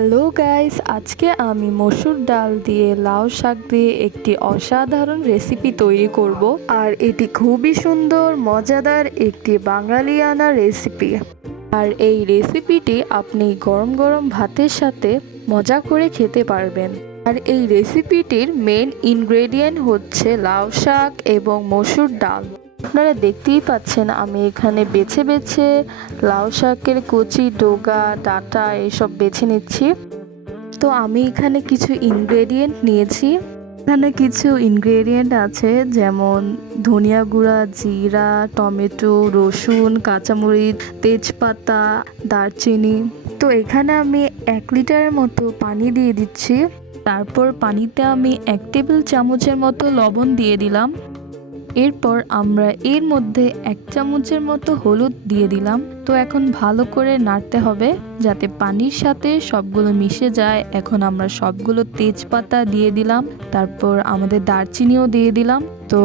Hello guys, আজকে আমি মসুর ডাল দিয়ে লাউ শাক দিয়ে একটি অসাধারণ রেসিপি তৈরি করব। আর এটি খুবই সুন্দর মজাদার একটি বাঙালিয়ানা রেসিপি। আর এই রেসিপিটি আপনি গরম গরম ভাতের সাথে মজা করে খেতে পারবেন। আর এই রেসিপিটির মেন ইনগ্রেডিয়েন্ট হচ্ছে লাউ শাক এবং মসুর ডাল। আপনারা দেখতেই পাচ্ছেন আমি এখানে বেছে বেছে লাউ শাকের কচি ডগা ডাঁটা এসব বেছে নিচ্ছি। তো আমি এখানে কিছু ইনগ্রেডিয়েন্ট নিয়েছি। এখানে কিছু ইনগ্রেডিয়েন্ট আছে, যেমন ধনিয়া গুঁড়া, জিরা, টমেটো, রসুন, কাঁচামরিচ, তেজপাতা, দারচিনি। তো এখানে আমি 1 লিটারের মতো পানি দিয়ে দিচ্ছি। তারপর পানিতে আমি 1 টেবিল চামচের মতো লবণ দিয়ে দিলাম। এরপর আমরা এর মধ্যে 1 চামচের মতো হলুদ দিয়ে দিলাম। তো এখন ভালো করে নাড়তে হবে যাতে পানির সাথে সবগুলো মিশে যায়। এখন আমরা সবগুলো তেজপাতা দিয়ে দিলাম, তারপর আমাদের দারচিনিও দিয়ে দিলাম। তো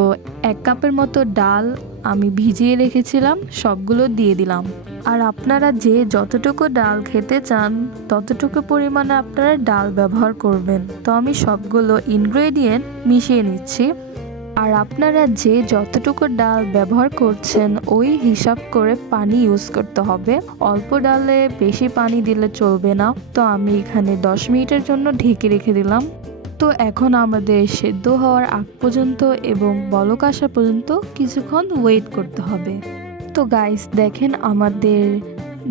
1 কাপের মতো ডাল আমি ভিজিয়ে রেখেছিলাম, সবগুলো দিয়ে দিলাম। আর আপনারা যে যতটুকু ডাল খেতে চান ততটুকু পরিমাণে আপনারা ডাল ব্যবহার করবেন। তো আমি সবগুলো ইনগ্রেডিয়েন্ট মিশিয়ে নিচ্ছি। আর আপনারা যে যতটুকু ডাল ব্যবহার করছেন ওই হিসাব করে পানি ইউজ করতে হবে। অল্প ডালে বেশি পানি দিলে চলবে না। তো আমি এখানে 10 মিনিটের জন্য ঢেকে রেখে দিলাম। তো এখন আমাদের সেদ্ধ হওয়ার আগ পর্যন্ত এবং বলক আসা পর্যন্ত কিছুক্ষণ ওয়েট করতে হবে। তো গাইস দেখেন, আমাদের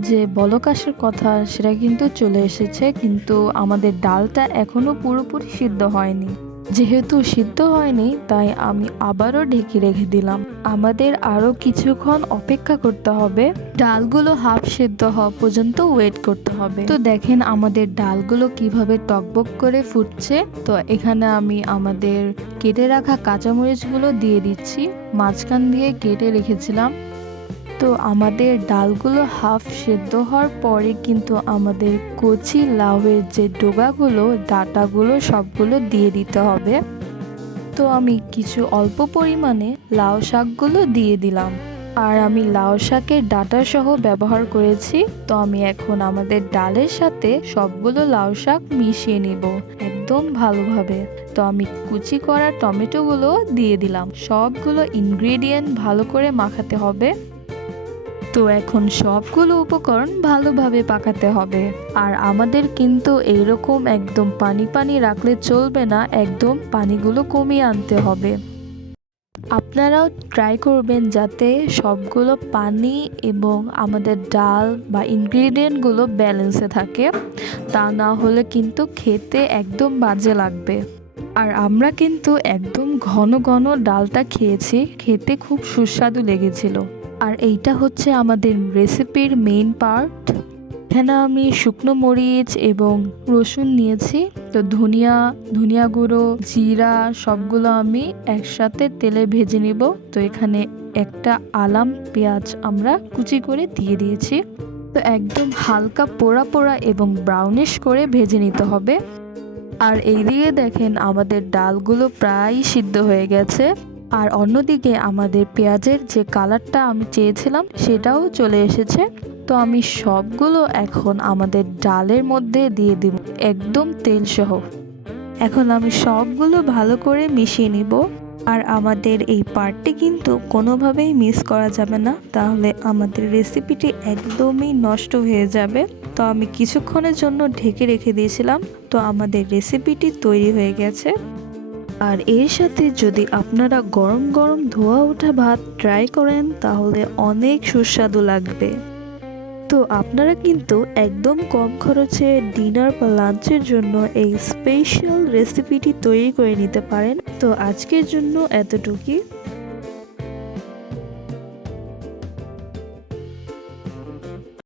যে বলক আসার কথা সেটা কিন্তু চলে এসেছে, কিন্তু আমাদের ডালটা এখনো পুরোপুরি সিদ্ধ হয়নি। যেহেতু সিদ্ধ হয়নি তাই আমি আবারও ঢেকে রেখে দিলাম। আমাদের আরও কিছুক্ষণ অপেক্ষা করতে হবে, ডালগুলো হাফ সিদ্ধ হওয়া পর্যন্ত ওয়েট করতে হবে। তো দেখেন আমাদের ডালগুলো কিভাবে টকবক করে ফুটছে। তো এখানে আমি আমাদের কেটে রাখা কাঁচামরিচগুলো দিয়ে দিচ্ছি, মাঝখান দিয়ে কেটে রেখেছিলাম। তো আমাদের ডালগুলো হাফ সেদ্ধ হওয়ার পরে কিন্তু আমাদের কচি লাউয়ের যে ডগাগুলো ডাঁটাগুলো সবগুলো দিয়ে দিতে হবে। তো আমি কিছু অল্প পরিমাণে লাউ শাকগুলো দিয়ে দিলাম। আর আমি লাউ শাকের ডাঁটা সহ ব্যবহার করেছি। তো আমি এখন আমাদের ডালের সাথে সবগুলো লাউ শাক মিশিয়ে নিব একদম ভালোভাবে। তো আমি কুচি করা টমেটোগুলো দিয়ে দিলাম। সবগুলো ইনগ্রেডিয়েন্ট ভালো করে মাখাতে হবে। তো এখন সবগুলো উপকরণ ভালোভাবে পাকাতে হবে। আর আমাদের কিন্তু এইরকম একদম পানি পানি রাখলে চলবে না, একদম পানিগুলো কমিয়ে আনতে হবে। আপনারাও ট্রাই করবেন যাতে সবগুলো পানি এবং আমাদের ডাল বা ইনগ্রিডিয়েন্টগুলো ব্যালেন্সে থাকে, তা না হলে কিন্তু খেতে একদম বাজে লাগবে। আর আমরা কিন্তু একদম ঘন ঘন ডালটা খেয়েছি, খেতে খুব সুস্বাদু লেগেছিল। আর এইটা হচ্ছে আমাদের রেসিপির মেইন পার্ট। এখানে আমি শুকনো মরিচ এবং রসুন নিয়েছি। তো ধনিয়া গুঁড়ো, জিরা সবগুলো আমি একসাথে তেলে ভেজে নিব। তো এখানে একটা আলাম পেঁয়াজ আমরা কুচি করে দিয়ে দিয়েছি। তো একদম হালকা পোড়া পোড়া এবং ব্রাউনিশ করে ভেজে নিতে হবে। আর এইদিকে দেখেন আমাদের ডালগুলো প্রায় সিদ্ধ হয়ে গেছে। আর অন্যদিকে আমাদের পেঁয়াজের যে কালারটা আমি চেয়েছিলাম সেটাও চলে এসেছে। তো আমি সবগুলো এখন আমাদের ডালের মধ্যে দিয়ে দিব একদম তেল সহ। এখন আমি সবগুলো ভালো করে মিশিয়ে নিব। আর আমাদের এই পার্টটি কিন্তু কোনোভাবেই মিস করা যাবে না, তাহলে আমাদের রেসিপিটি একদমই নষ্ট হয়ে যাবে। তো আমি কিছুক্ষণের জন্য ঢেকে রেখে দিয়েছিলাম। তো আমাদের রেসিপিটি তৈরি হয়ে গেছে। আর এর সাথে যদি আপনারা গরম গরম ধোয়া ওঠা ভাত ট্রাই করেন তাহলে অনেক সুস্বাদু লাগবে। তো আপনারা কিন্তু একদম কম খরচে ডিনার বা লাঞ্চের জন্য এই স্পেশাল রেসিপিটি তৈরি করে নিতে পারেন। তো আজকের জন্য এতটুকুই।